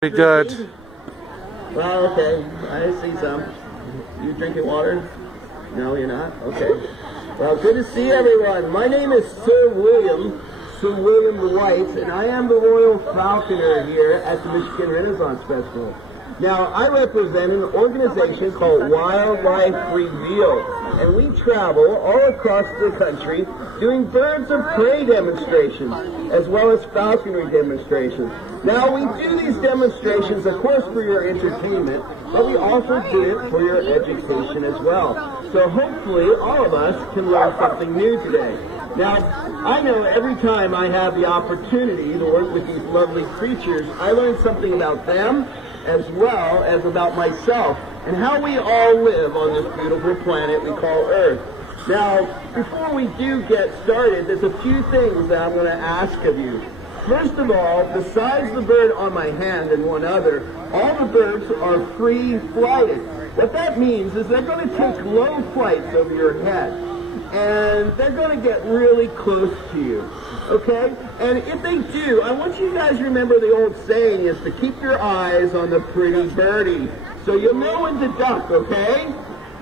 Pretty good. Well, okay. I see some. You drinking water? No, you're not? Okay. Well, good to see everyone. My name is Sir William White, and I am the Royal Falconer here at the Michigan Renaissance Festival. Now, I represent an organization called Wildlife Revealed, and we travel all across the country doing birds of prey demonstrations, as well as falconry demonstrations. Now, we do these demonstrations, of course, for your entertainment, but we also do it for your education as well. So hopefully, all of us can learn something new today. Now, I know every time I have the opportunity to work with these lovely creatures, I learn something about them, as well as about myself, and how we all live on this beautiful planet we call Earth. Now, before we do get started, there's a few things that I'm going to ask of you. First of all, besides the bird on my hand and one other, all the birds are free-flighted. What that means is they're going to take low flights over your head, and they're going to get really close to you, okay? And if they do, I want you guys to remember the old saying is to keep your eyes on the pretty birdie, so you'll know when to duck, okay?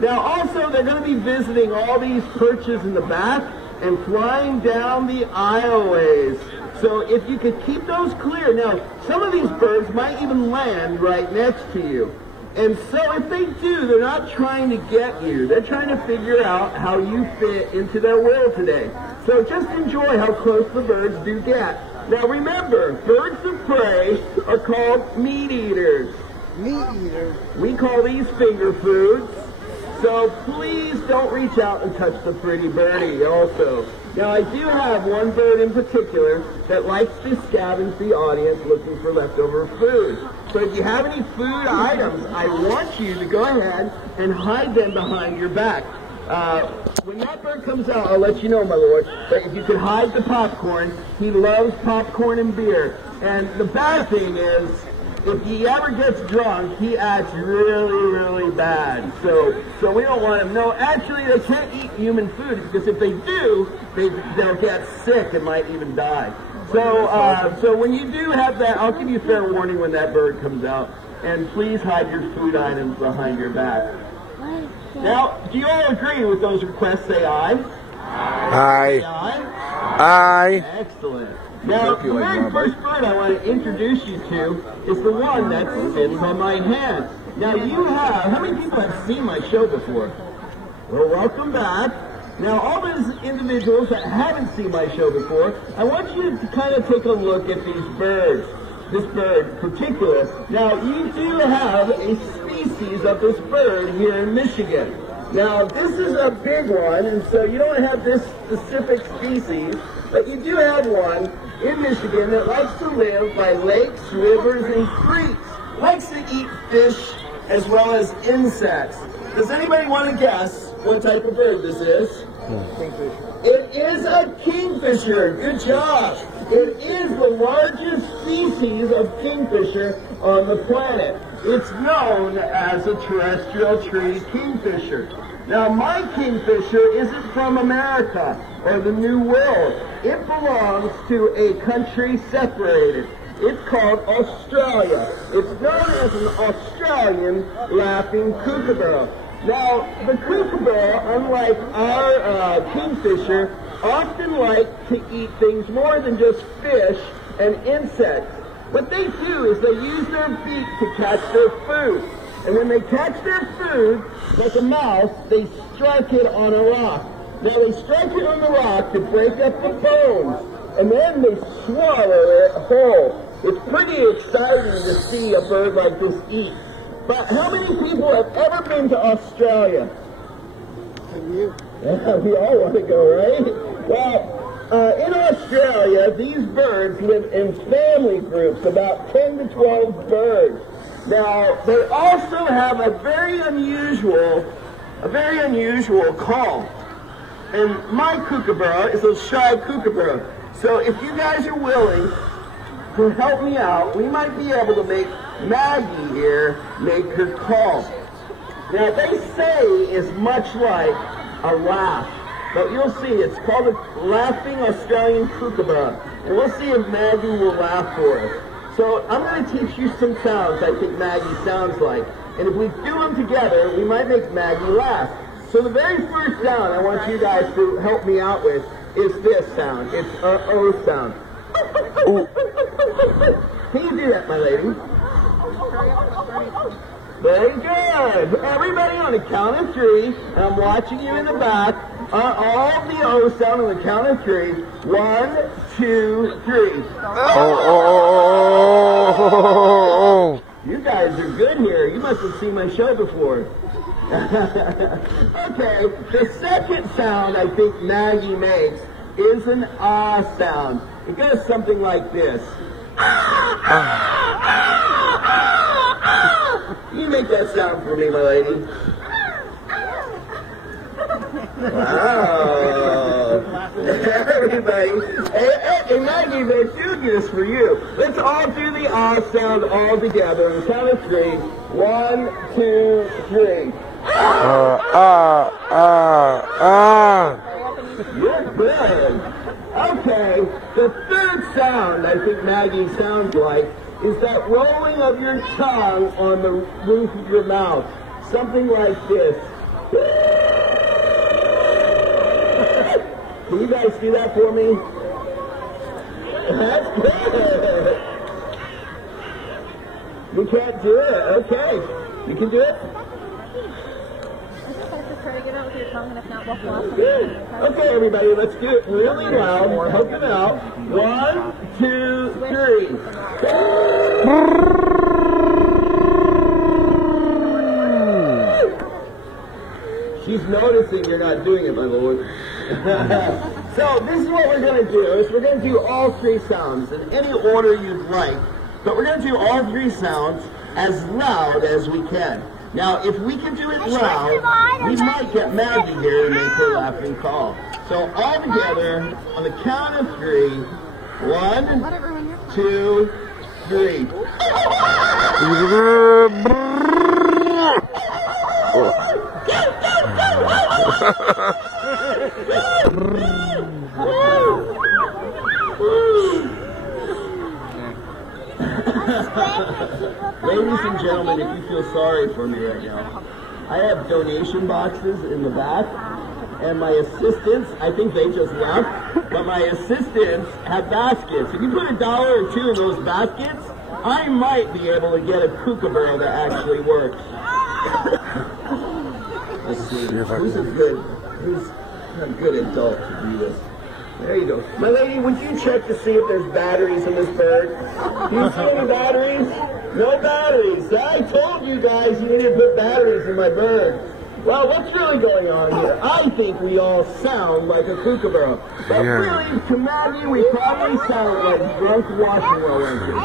Now also, they're going to be visiting all these perches in the back and flying down the aisleways. So if you could keep those clear. Now, some of these birds might even land right next to you. And so if they do, they're not trying to get you. They're trying to figure out how you fit into their world today. So just enjoy how close the birds do get. Now remember, birds of prey are called meat eaters. Meat eaters? We call these finger foods. So please don't reach out and touch the pretty birdie also. Now I do have one bird in particular that likes to scavenge the audience looking for leftover food. So if you have any food items, I want you to go ahead and hide them behind your back. When that bird comes out, I'll let you know, my lord. But if you could hide the popcorn, he loves popcorn and beer. And the bad thing is, if he ever gets drunk, he acts really, really bad. So we don't want him. No, actually, they can't eat human food, because if they do, they'll get sick and might even die. So when you do have that, I'll give you fair warning when that bird comes out. And please hide your food items behind your back. Now, do you all agree with those requests? Say aye. Aye. Say aye. Aye. Excellent. Now, the very first bird I want to introduce you to is the one that sits on my hand. Now, how many people have seen my show before? Well, welcome back. Now, all those individuals that haven't seen my show before, I want you to kind of take a look at these birds. This bird in particular. Now, you do have a species of this bird here in Michigan. Now, this is a big one, and so you don't have this specific species, but you do have one in Michigan that likes to live by lakes, rivers, and creeks. Likes to eat fish as well as insects. Does anybody want to guess what type of bird this is? Kingfisher. It is a kingfisher. Good job. It is the largest species of kingfisher on the planet. It's known as a terrestrial tree kingfisher. Now, my kingfisher isn't from America or the New World. It belongs to a country separated. It's called Australia. It's known as an Australian laughing kookaburra. Now, the kookaburra, unlike our kingfisher, often like to eat things more than just fish and insects. What they do is they use their beak to catch their food. And when they catch their food, like a mouse, they strike it on a rock. Now, they strike it on the rock to break up the bones, and then they swallow it whole. It's pretty exciting to see a bird like this eat. But how many people have ever been to Australia? Yeah, we all want to go, right? Well, in Australia, these birds live in family groups, about 10 to 12 birds. Now, they also have a very unusual call. And my kookaburra is a shy kookaburra. So if you guys are willing to help me out, we might be able to make Maggie here make her call. Now, they say it's much like a laugh, but you'll see, it's called a laughing Australian kookaburra. And we'll see if Maggie will laugh for us. So I'm going to teach you some sounds I think Maggie sounds like. And if we do them together, we might make Maggie laugh. So the very first sound I want you guys to help me out with is this sound. It's a O sound. Can you do that, my lady? Very good. Everybody on the count of 3, and I'm watching you in the back. All the O sound on the count of 3. 1, 2, 3. Oh. You guys are good here. You must have seen my show before. Okay, the second sound I think Maggie makes is an ah sound. It goes something like this. You make that sound for me, my lady. Wow. Everybody. Hey, Maggie, they're doing this for you. Let's all do the ah sound all together on the count of 3. 1, 2, 3. You're good. Okay, the third sound I think Maggie sounds like is that rolling of your tongue on the roof of your mouth. Something like this. Can you guys do that for me? That's good. We can't do it. Okay. You can do it? Try to get out with your tongue, and if not, walk off. Good. Okay, everybody, let's do it really loud. Hook it out. 1, 2, 3. She's noticing you're not doing it, my lord. So this is what we're going to do. Is we're going to do all 3 sounds in any order you'd like. But we're going to do all 3 sounds as loud as we can. Now, if we can do it loud, we might get Maggie here and make her laughing call. So all together, on the count of 3, 1, 2, 3. Ladies and gentlemen, if you feel sorry for me right now, I have donation boxes in the back, and my assistants, I think they just left, but my assistants have baskets. If you put $1 or $2 in those baskets, I might be able to get a kookaburra that actually works. Let's see, who's a good adult to do this? There you go. My lady, would you check to see if there's batteries in this bird? Do you see any batteries? No batteries. I told you guys you needed to put batteries in my bird. Well, what's really going on here? I think we all sound like a kookaburra. But really, to Maggie, we probably sound like drunk washing well workers.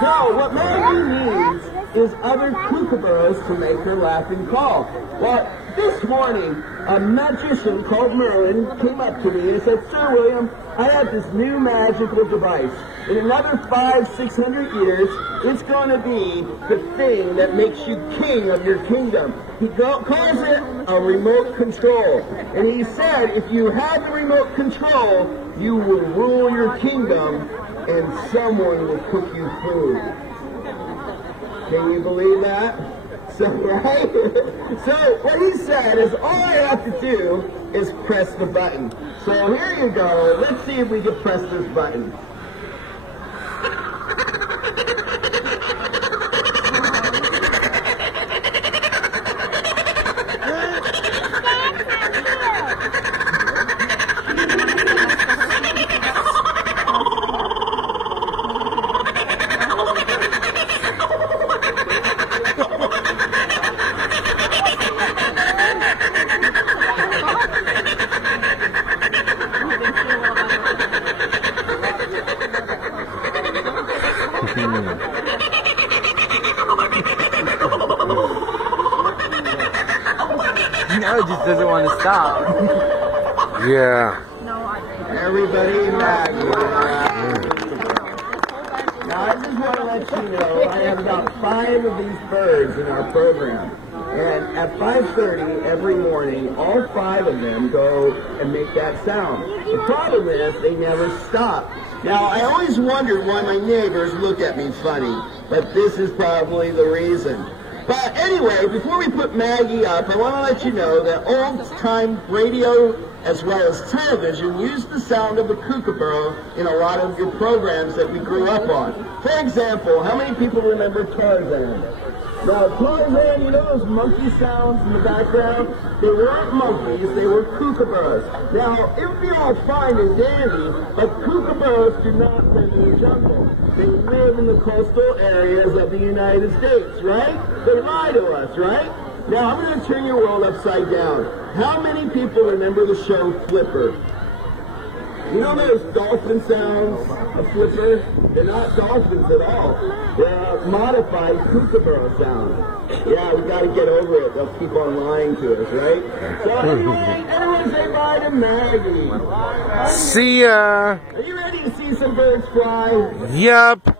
So, what Maggie needs is other kookaburras to make her laughing call. Well, this morning, a magician called Merlin came up to me and said, Sir William, I have this new magical device. In another 500-600 years, it's going to be the thing that makes you king of your kingdom. He calls it a remote control. And he said, if you have the remote control, you will rule your kingdom and someone will cook you food. Can you believe that? So, right? So, what he said is all I have to do is press the button. So, here you go. Let's see if we can press this button. No, it just doesn't want to stop. Yeah. Everybody Maggie. Now, I just want to let you know I have about 5 of these birds in our program. And at 5:30 every morning, all 5 of them go and make that sound. The problem is they never stop. Now, I always wondered why my neighbors look at me funny, but this is probably the reason. But anyway, before we put Maggie up, I want to let you know that old-time radio as well as television used the sound of the kookaburra in a lot of your programs that we grew up on. For example, how many people remember Tarzan? Now, Tarzan, you know those monkey sounds in the background? They weren't monkeys, they were kookaburras. Now, it would be all fine and dandy, but kookaburras do not live in the jungle. They live in the coastal areas of the United States, right? They lie to us, right? Now, I'm going to turn your world upside down. How many people remember the show Flipper? You know those dolphin sounds, a flipper? They're not dolphins at all. They're a modified kookaburra sound. Yeah, we got to get over it. They'll keep on lying to us, right? So anyway, everyone say bye to Maggie. See ya. Are you ready to see some birds fly? Yup.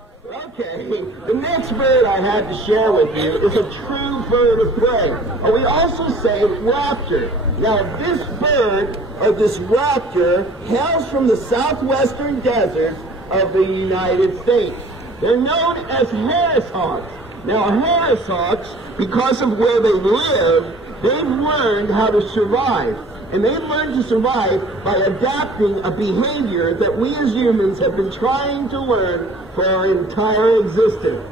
Okay, the next bird I had to share with you is a true bird of prey. Or we also say raptor. Now this bird, or this raptor, hails from the southwestern deserts of the United States. They're known as Harris hawks. Now Harris hawks, because of where they live, they've learned how to survive. And they've learned to survive by adapting a behavior that we as humans have been trying to learn for our entire existence.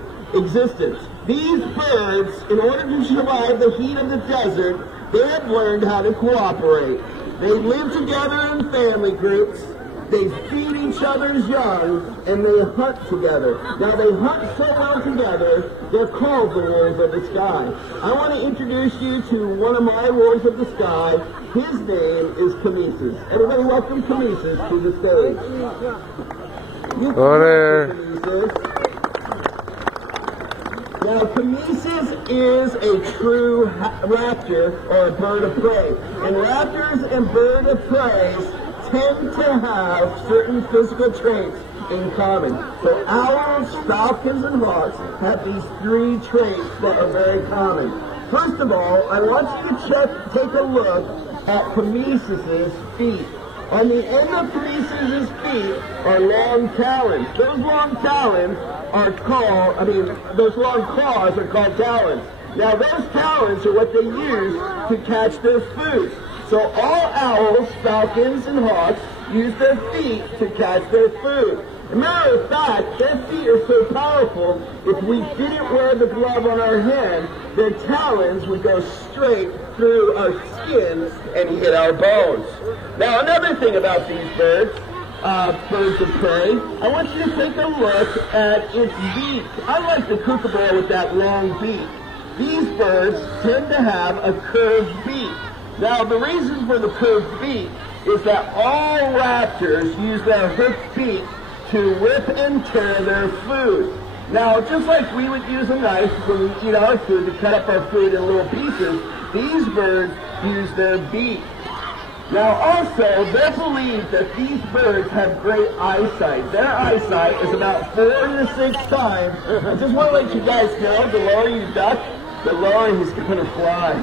These birds, in order to survive the heat of the desert, they have learned how to cooperate. They live together in family groups. They feed each other's young, and they hunt together. Now, they hunt so well together, they're called the wolves of the sky. I want to introduce you to one of my wolves of the sky. His name is Camesis. Everybody welcome Camesis to the stage. Camesis. Now, Camesis is a true raptor, or a bird of prey. And raptors and bird of prey tend to have certain physical traits in common. So owls, falcons, and hawks have these 3 traits that are very common. First of all, I want you to take a look at Camesis' feet. On the end of Camesis' feet are long talons. Those long talons are called, those long claws are called talons. Now those talons are what they use to catch their food. So all owls, falcons, and hawks use their feet to catch their food. As a matter of fact, their feet are so powerful, if we didn't wear the glove on our hand, their talons would go straight through our skin and hit our bones. Now, another thing about these birds, birds of prey, I want you to take a look at its beak. I like the kookaburra with that long beak. These birds tend to have a curved beak. Now, the reason for the curved beak is that all raptors use their hooked beak to rip and tear their food. Now, just like we would use a knife when we eat our food to cut up our food in little pieces, these birds use their beak. Now, also, they believe that these birds have great eyesight. Their eyesight is about 4 to 6 times. I just want to let you guys know, the lower you duck, the lower he's going to fly.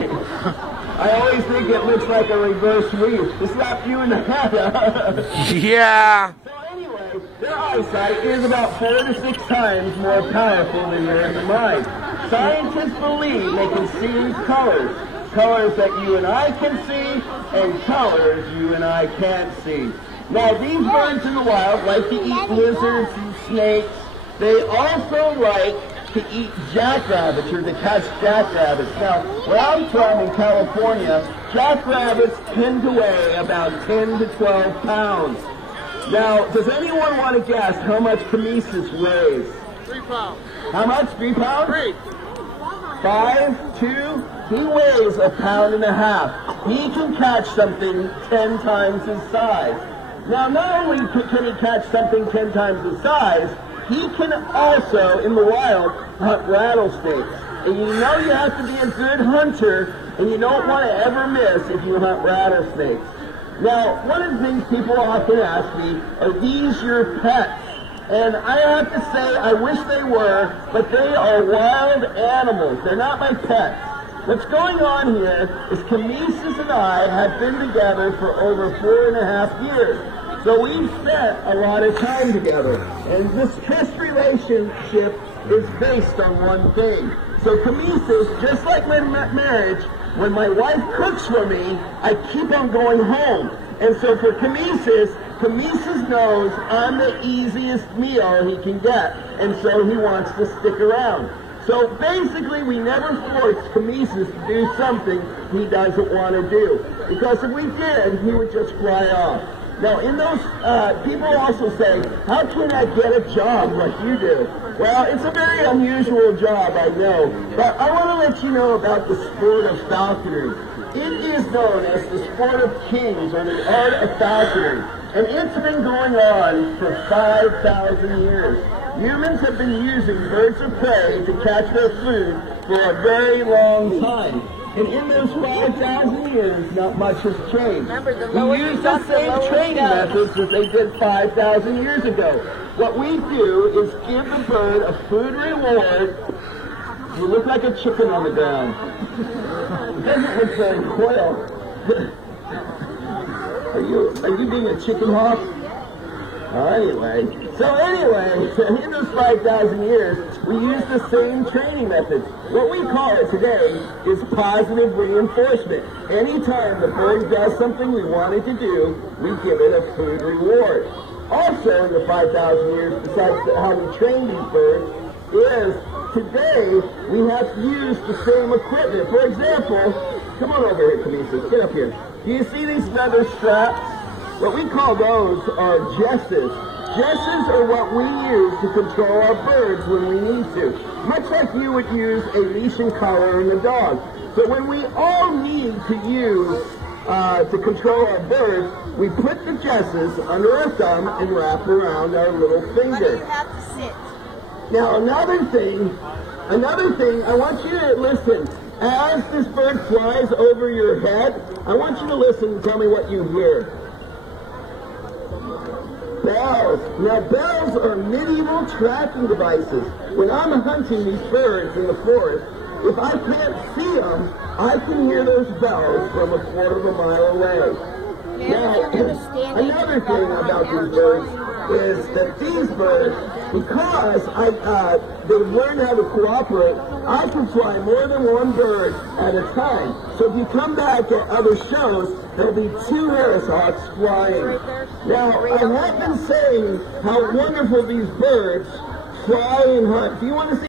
I always think it looks like a reverse weave. To slap you in the head. Yeah. So anyway, their eyesight is about 4 to 6 times more powerful than your in the mind. Scientists believe they can see colors. Colors that you and I can see, and colors you and I can't see. Now, these birds in the wild like to eat lizards and snakes. They also like to eat jackrabbits, or to catch jackrabbits. Now, where I'm from in California, jackrabbits tend to weigh about 10 to 12 pounds. Now, does anyone want to guess how much Camesis weighs? 3 pounds. How much? 3 pounds? 3. 5, 2, he weighs 1.5 pounds. He can catch something 10 times his size. Now, not only can he catch something 10 times his size, he can also, in the wild, hunt rattlesnakes. And you know you have to be a good hunter, and you don't want to ever miss if you hunt rattlesnakes. Now, one of the things people often ask me, are these your pets? And I have to say, I wish they were, but they are wild animals. They're not my pets. What's going on here is Camesis and I have been together for over 4.5 years. So we've spent a lot of time together. And this trust relationship is based on one thing. So Camesis, just like my marriage, when my wife cooks for me, I keep on going home. And so for Camesis knows I'm the easiest meal he can get. And so he wants to stick around. So basically, we never forced Camesis to do something he doesn't want to do. Because if we did, he would just fly off. Now, in those, people also say, how can I get a job like you do? Well, it's a very unusual job, I know. But I want to let you know about the sport of falconry. It is known as the sport of kings, or the art of falconry. And it's been going on for 5,000 years. Humans have been using birds of prey to catch their food for a very long time. And in those 5,000 years, not much has changed. We use the same training methods that they did 5,000 years ago. What we do is give the bird a food reward. You look like a chicken on the ground. It doesn't look very coil. Are you being a chicken hawk? Anyway, in those 5,000 years, we use the same training methods. What we call it today is positive reinforcement. Anytime the bird does something we want it to do, we give it a food reward. Also, in the 5,000 years, besides how we train these birds, is today we have to use the same equipment. For example, come on over here, Camesis, get up here. Do you see these feather straps? What we call those are jesses. Jesses are what we use to control our birds when we need to. Much like you would use a leash and collar in a dog. So when we all need to use to control our birds, we put the jesses under our thumb and wrap around our little finger. You have to sit. Now another thing, I want you to listen. As this bird flies over your head, I want you to listen and tell me what you hear. Bells. Now bells are medieval tracking devices. When I'm hunting these birds in the forest, if I can't see them, I can hear those bells from 1/4 mile away. Now, another thing about these birds is that these birds, because they've learned how to cooperate, I can fly more than one bird at a time. So if you come back at other shows, there'll be 2 Harris Hawks flying. Now, I have been saying how wonderful these birds fly and hunt. Do you want to see